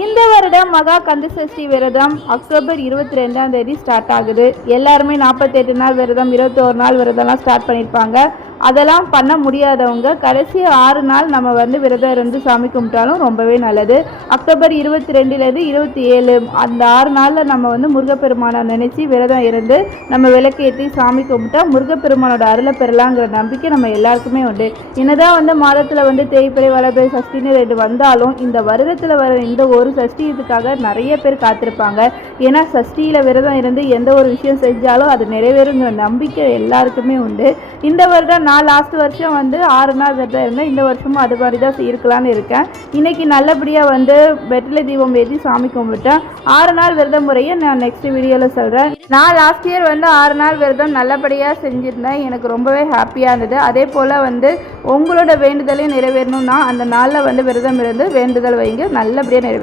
இந்த வருடம் மகா கந்தசஷ்டி விரதம் அக்டோபர் 22ஆம் தேதி ஸ்டார்ட் ஆகுது. எல்லாருமே 48 நாள் விரதம், 21 நாள் விரதம்லாம் ஸ்டார்ட் பண்ணியிருப்பாங்க. அதெல்லாம் பண்ண முடியாதவங்க கடைசி 6 நாள் நம்ம விரதம் இருந்து சாமி கும்பிட்டாலும் ரொம்பவே நல்லது. அக்டோபர் 22லேருந்து 27 அந்த 6 நாளில் நம்ம முருகப்பெருமானை நினச்சி விரதம் இருந்து நம்ம விளக்கேற்றி சாமி கும்பிட்டா முருகப்பெருமானோட அருளை பெறலாங்கிற நம்பிக்கை நம்ம எல்லாருக்குமே உண்டு. என்னதான் மாதத்தில் தேய்பிறை வளர்பிறை சஷ்டின்னு 2 வந்தாலும் இந்த வருடத்தில் வர இந்த ஒரு சஷ்டியத்துக்காக நிறைய பேர் காத்திருப்பாங்க. ஏன்னா சஷ்டியில் விரதம் இருந்து எந்த ஒரு விஷயம் செஞ்சாலும் அது நிறைவேறுங்கிற நம்பிக்கை எல்லாருக்குமே உண்டு. இந்த வருடம் நான் லாஸ்ட் வருஷம் 6 நாள் விரதம் இருந்தேன். இந்த வருஷமும் அது மாதிரி தான் இருக்கலான்னு இருக்கேன். இன்னைக்கு நல்லபடியாக வெற்றிலை தீபம் ஏற்றி சாமி கும்பிட்டேன். 6 நாள் விரத முறையை நான் நெக்ஸ்ட் வீடியோவில் சொல்கிறேன். நான் லாஸ்ட் இயர் 6 நாள் விரதம் நல்லபடியாக செஞ்சுருந்தேன். எனக்கு ரொம்பவே ஹாப்பியாக இருந்தது. அதே போல் உங்களோட வேண்டுதலையும் நிறைவேறணும்னா அந்த நாளில் விரதம் இருந்து வேண்டுதல் வைங்க, நல்லபடியாக நிறைவேறும்.